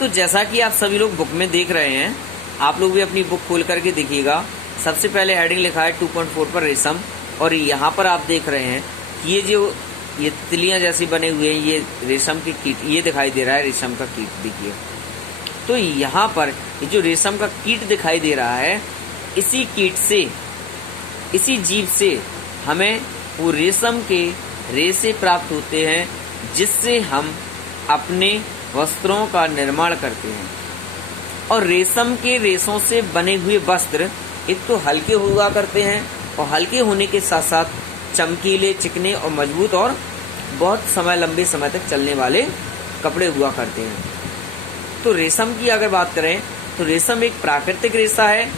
तो जैसा कि आप सभी लोग बुक में देख रहे हैं, आप लोग भी अपनी बुक खोल करके देखिएगा। सबसे पहले हेडिंग लिखा है 2.4 पर रेशम, और यहाँ पर आप देख रहे हैं कि ये तितलियाँ जैसी बने हुए हैं, ये रेशम के कीट, ये दिखाई दे रहा है रेशम का कीट। देखिए, तो यहाँ पर ये जो रेशम का कीट दिखाई दे रहा है, इसी कीट से, इसी जीव से हमें वो रेशम के रेशे प्राप्त होते हैं, जिससे हम अपने वस्त्रों का निर्माण करते हैं। और रेशम के रेशों से बने हुए वस्त्र एक तो हल्के हुआ करते हैं, और हल्के होने के साथ साथ चमकीले, चिकने और मजबूत, और बहुत लंबे समय तक चलने वाले कपड़े हुआ करते हैं। तो रेशम की अगर बात करें तो रेशम एक प्राकृतिक रेशा है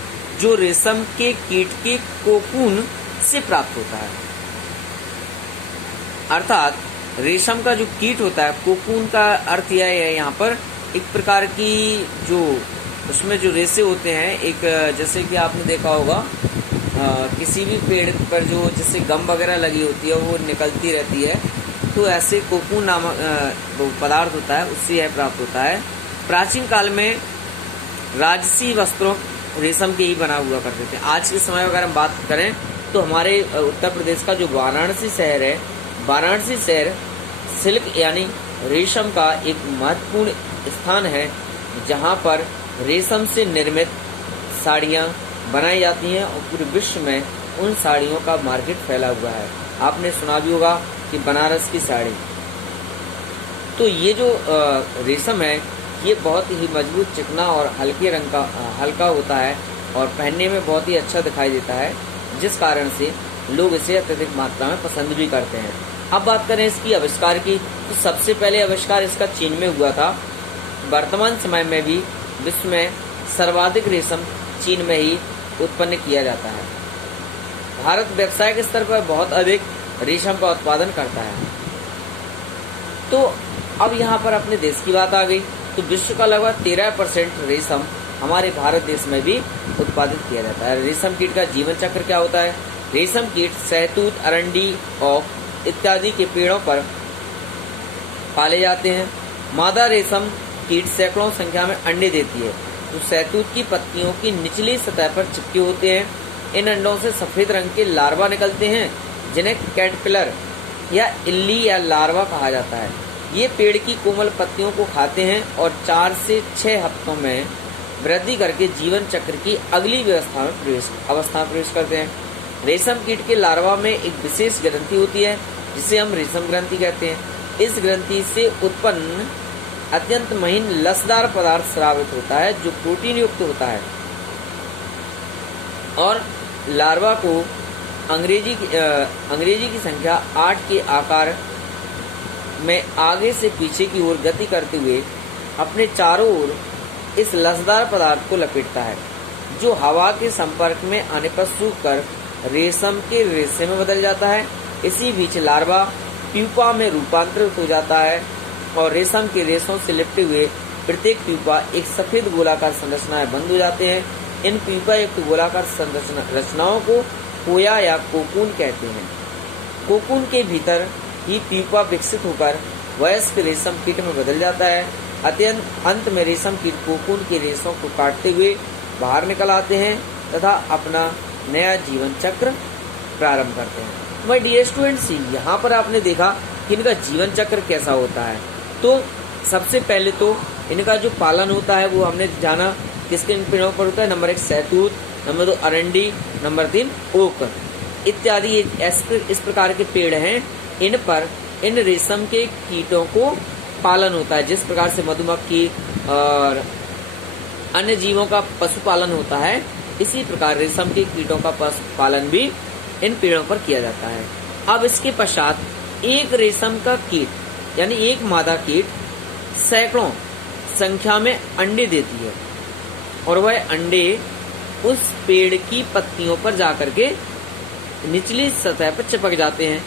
जो रेशम के कीट के कोकून से प्राप्त होता है। अर्थात रेशम का जो कीट होता है, कोकून का अर्थ यह है यहाँ पर एक प्रकार की जो उसमें जो रेशे होते हैं, एक जैसे कि आपने देखा होगा किसी भी पेड़ पर जो जैसे गम वगैरह लगी होती है वो निकलती रहती है, तो ऐसे कोकून नामक पदार्थ होता है, उससे यह प्राप्त होता है। प्राचीन काल में राजसी वस्त्रों रेशम के ही बना हुआ करते थे। आज के समय अगर हम बात करें तो हमारे उत्तर प्रदेश का जो वाराणसी शहर है, वाराणसी शहर सिल्क यानी रेशम का एक महत्वपूर्ण स्थान है, जहां पर रेशम से निर्मित साड़ियां बनाई जाती हैं, और पूरे विश्व में उन साड़ियों का मार्केट फैला हुआ है। आपने सुना भी होगा कि बनारस की साड़ी। तो ये जो रेशम है, ये बहुत ही मजबूत, चिकना और हल्के रंग का हल्का होता है, और पहनने में बहुत ही अच्छा दिखाई देता है, जिस कारण से लोग इसे अत्यधिक मात्रा में पसंद भी करते हैं। अब बात करें इसकी आविष्कार की, तो सबसे पहले आविष्कार इसका चीन में हुआ था। वर्तमान समय में भी विश्व में सर्वाधिक रेशम चीन में ही उत्पन्न किया जाता है। भारत व्यावसायिक स्तर पर बहुत अधिक रेशम का उत्पादन करता है। तो अब यहाँ पर अपने देश की बात आ गई, तो विश्व का लगभग 13% रेशम हमारे भारत देश में भी उत्पादित किया जाता है। रेशम कीट का जीवन चक्र क्या होता है? रेशम कीट सहतूत, अरंडी, ओक इत्यादि के पेड़ों पर पाले जाते हैं। मादा रेशम कीट सैकड़ों संख्या में अंडे देती है, जो सहतूत की पत्तियों की निचली सतह पर चिपके होते हैं। इन अंडों से सफेद रंग के लार्वा निकलते हैं, जिन्हें कैटरपिलर या इल्ली या लार्वा कहा जाता है। ये पेड़ की कोमल पत्तियों को खाते हैं और 4 से 6 हफ्तों में वृद्धि करके जीवन चक्र की अगली अवस्था में प्रवेश करते हैं। रेशम कीट के लार्वा में एक विशेष ग्रंथि होती है, जिसे हम रेशम ग्रंथि कहते हैं। इस ग्रंथि से उत्पन्न अत्यंत महीन लसदार पदार्थ स्रावित होता है, जो प्रोटीन युक्त होता है, और लार्वा को अंग्रेजी की संख्या 8 के आकार में आगे से पीछे की ओर गति करते हुए अपने चारों ओर इस लसदार पदार्थ को लपेटता है, जो हवा के संपर्क में आने पर सूखकर रेशम के रेशे में बदल जाता है। इसी बीच लार्वा प्यूपा में रूपांतरित हो जाता है, और रेशम के रेशों से लिपटे हुए प्रत्येक प्यूपा एक सफेद गोलाकार संरचनाएं बंद हो जाते हैं। इन प्यूपा युक्त गोलाकार रचनाओं को कोया या कोकून कहते हैं। कोकून के भीतर ही प्यूपा विकसित होकर वयस्क रेशम कीट में बदल जाता है। अंत में रेशम कीट कोकून के रेशों को काटते हुए बाहर निकल आते हैं तथा अपना नया जीवन चक्र प्रारंभ करते हैं। माय डियर स्टूडेंट्स, यहाँ पर आपने देखा कि इनका जीवन चक्र कैसा होता है। तो सबसे पहले तो इनका जो पालन होता है वो हमने जाना किसके पेड़ों पर होता है। नंबर 1 सहतूत, नंबर 2 अरंडी, नंबर 3 ओक इत्यादि इस प्रकार के पेड़ हैं। इन पर इन रेशम के कीटों को पालन होता है। जिस प्रकार से मधुमक्खी और अन्य जीवों का पशुपालन होता है, इसी प्रकार रेशम के कीटों का पशुपालन भी इन पेड़ों पर किया जाता है। अब इसके पश्चात एक रेशम का कीट यानी एक मादा कीट सैकड़ों संख्या में अंडे देती है, और वह अंडे उस पेड़ की पत्तियों पर जाकर के निचली सतह पर चिपक जाते हैं।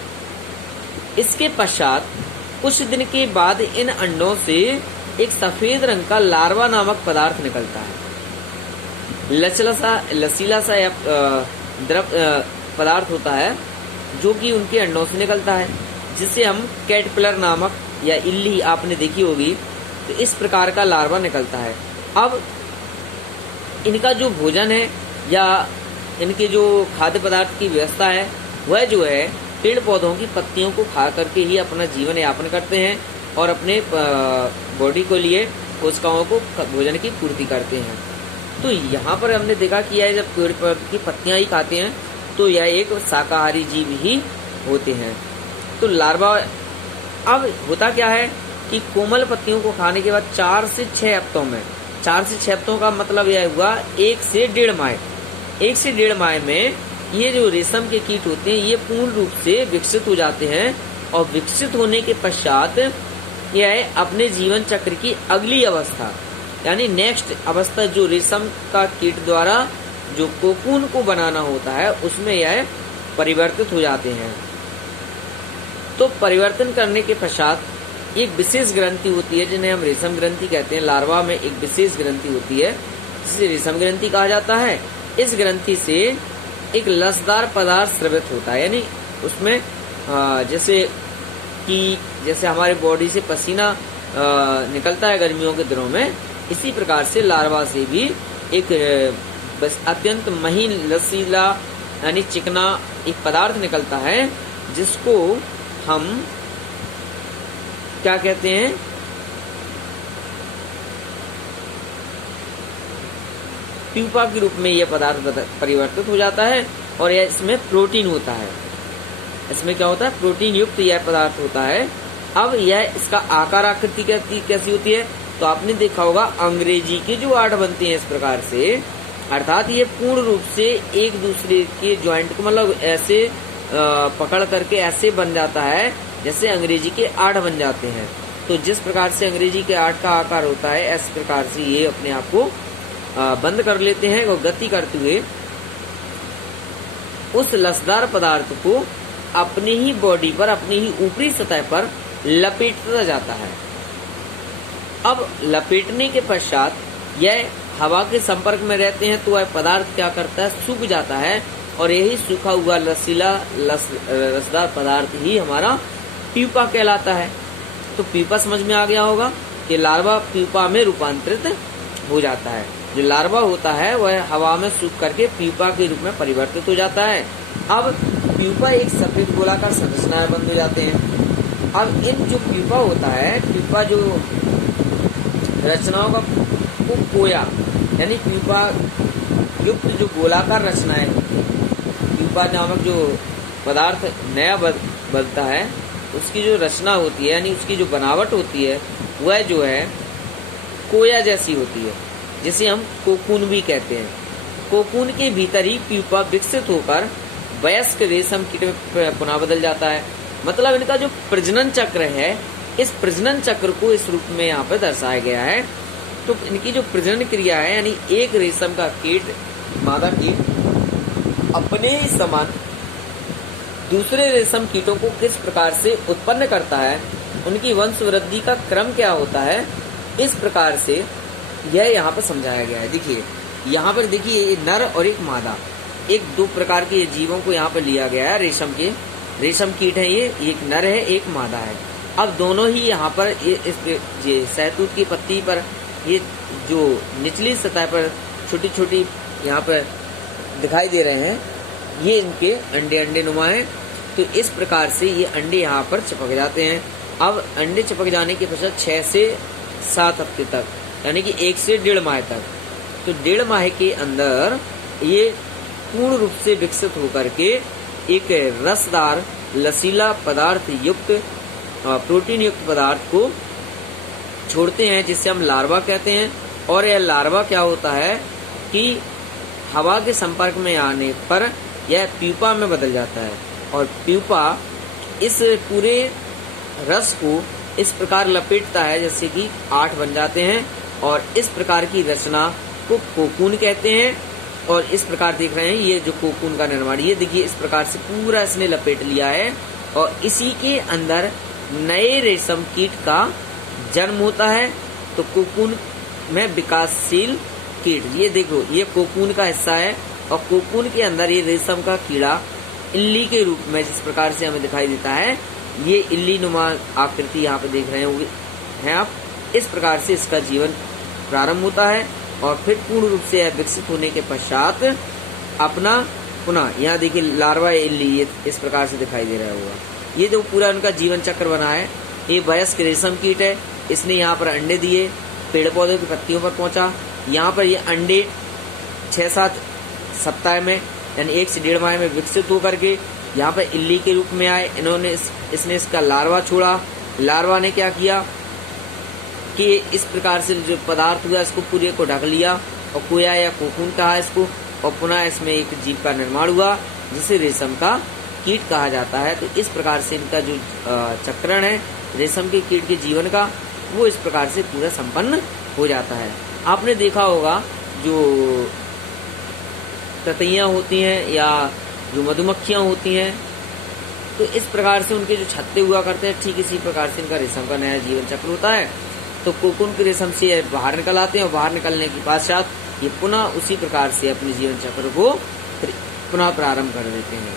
इसके पश्चात कुछ दिन के बाद इन अंडों से एक सफेद रंग का लार्वा नामक पदार्थ निकलता है। लचीला सा द्रव पदार्थ होता है, जो कि उनके अंडों से निकलता है, जिसे हम कैटरपिलर नामक या इल्ली आपने देखी होगी तो इस प्रकार का लार्वा निकलता है। अब इनका जो भोजन है या इनके जो खाद्य पदार्थ की व्यवस्था है वह जो है पेड़ पौधों की पत्तियों को खा करके ही अपना जीवन यापन करते हैं और अपने बॉडी को लिए कोशिकाओं को भोजन की पूर्ति करते हैं। तो यहाँ पर हमने देखा कि यह जब पेड़ पौधे की पत्तियां ही खाते हैं तो यह एक शाकाहारी जीव ही होते हैं। तो लार्वा अब होता क्या है कि कोमल पत्तियों को खाने के बाद 4 से 6 हफ्तों में, 4 से 6 हफ्तों का मतलब यह हुआ 1 से 1.5 माह, 1 से 1.5 माह में ये जो रेशम के कीट होते हैं ये पूर्ण रूप से विकसित हो जाते हैं और विकसित होने के पश्चात यह अपने जीवन चक्र की अगली अवस्था यानी नेक्स्ट अवस्था जो रेशम का कीट द्वारा जो कोकून को बनाना होता है उसमें यह परिवर्तित हो जाते हैं। तो परिवर्तन करने के पश्चात एक विशेष ग्रंथि होती है जिन्हें हम रेशम ग्रंथि कहते हैं। लार्वा में एक विशेष ग्रंथि होती है जिसे रेशम ग्रंथि कहा जाता है। इस ग्रंथि से एक लसदार पदार्थ स्रवित होता है, यानी उसमें जैसे हमारे बॉडी से पसीना निकलता है गर्मियों के दिनों में, इसी प्रकार से लार्वा से भी एक अत्यंत महीन लसीला यानी चिकना एक पदार्थ निकलता है जिसको हम क्या कहते हैं, प्यूपा के रूप में यह पदार्थ परिवर्तित हो जाता है और यह इसमें प्रोटीन होता है। इसमें क्या होता है, प्रोटीन युक्त यह पदार्थ होता है। अब यह इसका आकार आकृति कैसी होती है, तो आपने देखा होगा अंग्रेजी के जो 8 बनते हैं इस प्रकार से, अर्थात ये पूर्ण रूप से एक दूसरे के ज्वाइंट को मतलब ऐसे पकड़ करके ऐसे बन जाता है जैसे अंग्रेजी के 8 बन जाते हैं। तो जिस प्रकार से अंग्रेजी के 8 का आकार होता है इस प्रकार से ये अपने आप को बंद कर लेते हैं और गति करते हुए उस लसदार पदार्थ को अपनी ही बॉडी पर, अपनी ही ऊपरी सतह पर लपेटता जाता है। अब लपेटने के पश्चात यह हवा के संपर्क में रहते हैं तो वह पदार्थ क्या करता है, सूख जाता है और यही सूखा हुआ रसदार पदार्थ ही हमारा प्यूपा कहलाता है। तो प्यूपा समझ में आ गया होगा कि लार्वा प्यूपा में रूपांतरित हो जाता है। जो लार्वा होता है वह हवा में सूख करके प्यूपा के रूप में परिवर्तित हो जाता है। अब प्यूपा एक सफेद गोलाकार संरचना बंद हो जाते हैं। अब इन जो प्यूपा होता है, प्यूपा जो रचनाओं का को कोया यानी प्यूपा युक्त जो गोलाकार रचनाएं होती है, प्यूपा नामक जो पदार्थ नया बनता है उसकी जो रचना होती है यानी उसकी जो बनावट होती है वह जो है कोया जैसी होती है, जिसे हम कोकून भी कहते हैं। कोकून के भीतर ही प्यूपा विकसित होकर वयस्क रेशम कीट में पुनः बदल जाता है। मतलब इनका जो प्रजनन चक्र है, इस प्रजनन चक्र को इस रूप में यहाँ पर दर्शाया गया है। तो इनकी जो प्रजनन क्रिया है यानी एक रेशम का कीट, मादा कीट अपने ही समान दूसरे रेशम कीटों को किस प्रकार से उत्पन्न करता है, उनकी वंश वृद्धि का क्रम क्या होता है, इस प्रकार से यह यहाँ पर समझाया गया है। देखिए यहाँ पर देखिए नर और एक मादा, एक 2 प्रकार के जीवों को यहाँ पर लिया गया है। रेशम कीट है, ये एक नर है एक मादा है। अब दोनों ही यहाँ पर ये सहतूत की पत्ती पर ये जो निचली सतह पर छोटी छोटी यहाँ पर दिखाई दे रहे हैं, ये इनके अंडे नुमा है। तो इस प्रकार से ये अंडे यहाँ पर चिपक जाते हैं। अब अंडे चिपक जाने के पश्चात 6 से 7 हफ्ते तक यानी कि 1 से 1.5 माह तक, तो 1.5 माह के अंदर ये पूर्ण रूप से विकसित होकर के एक रसदार लसीला पदार्थ युक्त प्रोटीन युक्त पदार्थ को छोड़ते हैं जिसे हम लार्वा कहते हैं। और यह लार्वा क्या होता है कि हवा के संपर्क में आने पर यह प्यूपा में बदल जाता है और प्यूपा इस पूरे रस को इस प्रकार लपेटता है जैसे कि 8 बन जाते हैं और इस प्रकार की रचना को कोकून कहते हैं। और इस प्रकार देख रहे हैं ये जो कोकून का निर्माण, ये देखिए इस प्रकार से पूरा इसने लपेट लिया है और इसी के अंदर नए रेशम कीट का जन्म होता है। तो कोकून में विकासशील कीट, ये देखो ये कोकून का हिस्सा है और कोकून के अंदर ये रेशम का कीड़ा इल्ली के रूप में जिस प्रकार से हमें दिखाई देता है, ये इल्ली नुमा आकृति यहाँ पे देख रहे हैं आप, इस प्रकार से इसका जीवन प्रारंभ होता है और फिर पूर्ण रूप से यह विकसित होने के पश्चात अपना पुनः, यहाँ देखिए लार्वा इल्ली ये इस प्रकार से दिखाई दे रहा होगा। ये जो पूरा उनका जीवन चक्र बना है, ये वयस्क रेशम कीट है। इसने यहाँ पर अंडे दिए, पेड़ पौधों की पत्तियों पर पहुंचा। यहाँ पर ये अंडे 6-7 सप्ताह में यानी 1 से 1.5 माह में विकसित होकर के यहाँ पर इल्ली के रूप में आए। इसने इसका लार्वा छोड़ा। लार्वा ने क्या किया कि इस प्रकार से जो पदार्थ हुआ इसको पूरे को ढक लिया और कोया या कोकून कहा इसको, और पुनः इसमें एक जीव का निर्माण हुआ जिसे रेशम का कीट कहा जाता है। तो इस प्रकार से इनका जो चक्रण है रेशम के कीट के जीवन का, वो इस प्रकार से पूरा संपन्न हो जाता है। आपने देखा होगा जो ततैयां होती हैं या जो मधुमक्खियां होती हैं, तो इस प्रकार से उनके जो छत्ते हुआ करते हैं, ठीक इसी प्रकार से इनका रेशम का नया जीवन चक्र होता है। तो कोकून के रेशम से बाहर निकल आते हैं और बाहर निकलने के पश्चात ये पुनः उसी प्रकार से अपने जीवन चक्र को पुनः प्रारंभ कर देते हैं।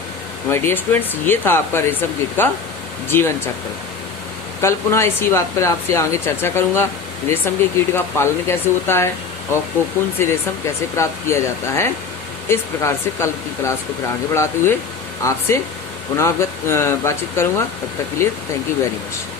माय डियर स्टूडेंट्स, ये था आपका रेशम कीट का जीवन चक्र। कल पुनः इसी बात पर आपसे आगे चर्चा करूंगा, रेशम के कीट का पालन कैसे होता है और कोकून से रेशम कैसे प्राप्त किया जाता है। इस प्रकार से कल की क्लास को फिर आगे बढ़ाते हुए आपसे पुनः बातचीत करूंगा। तब तक के लिए थैंक यू वेरी मच।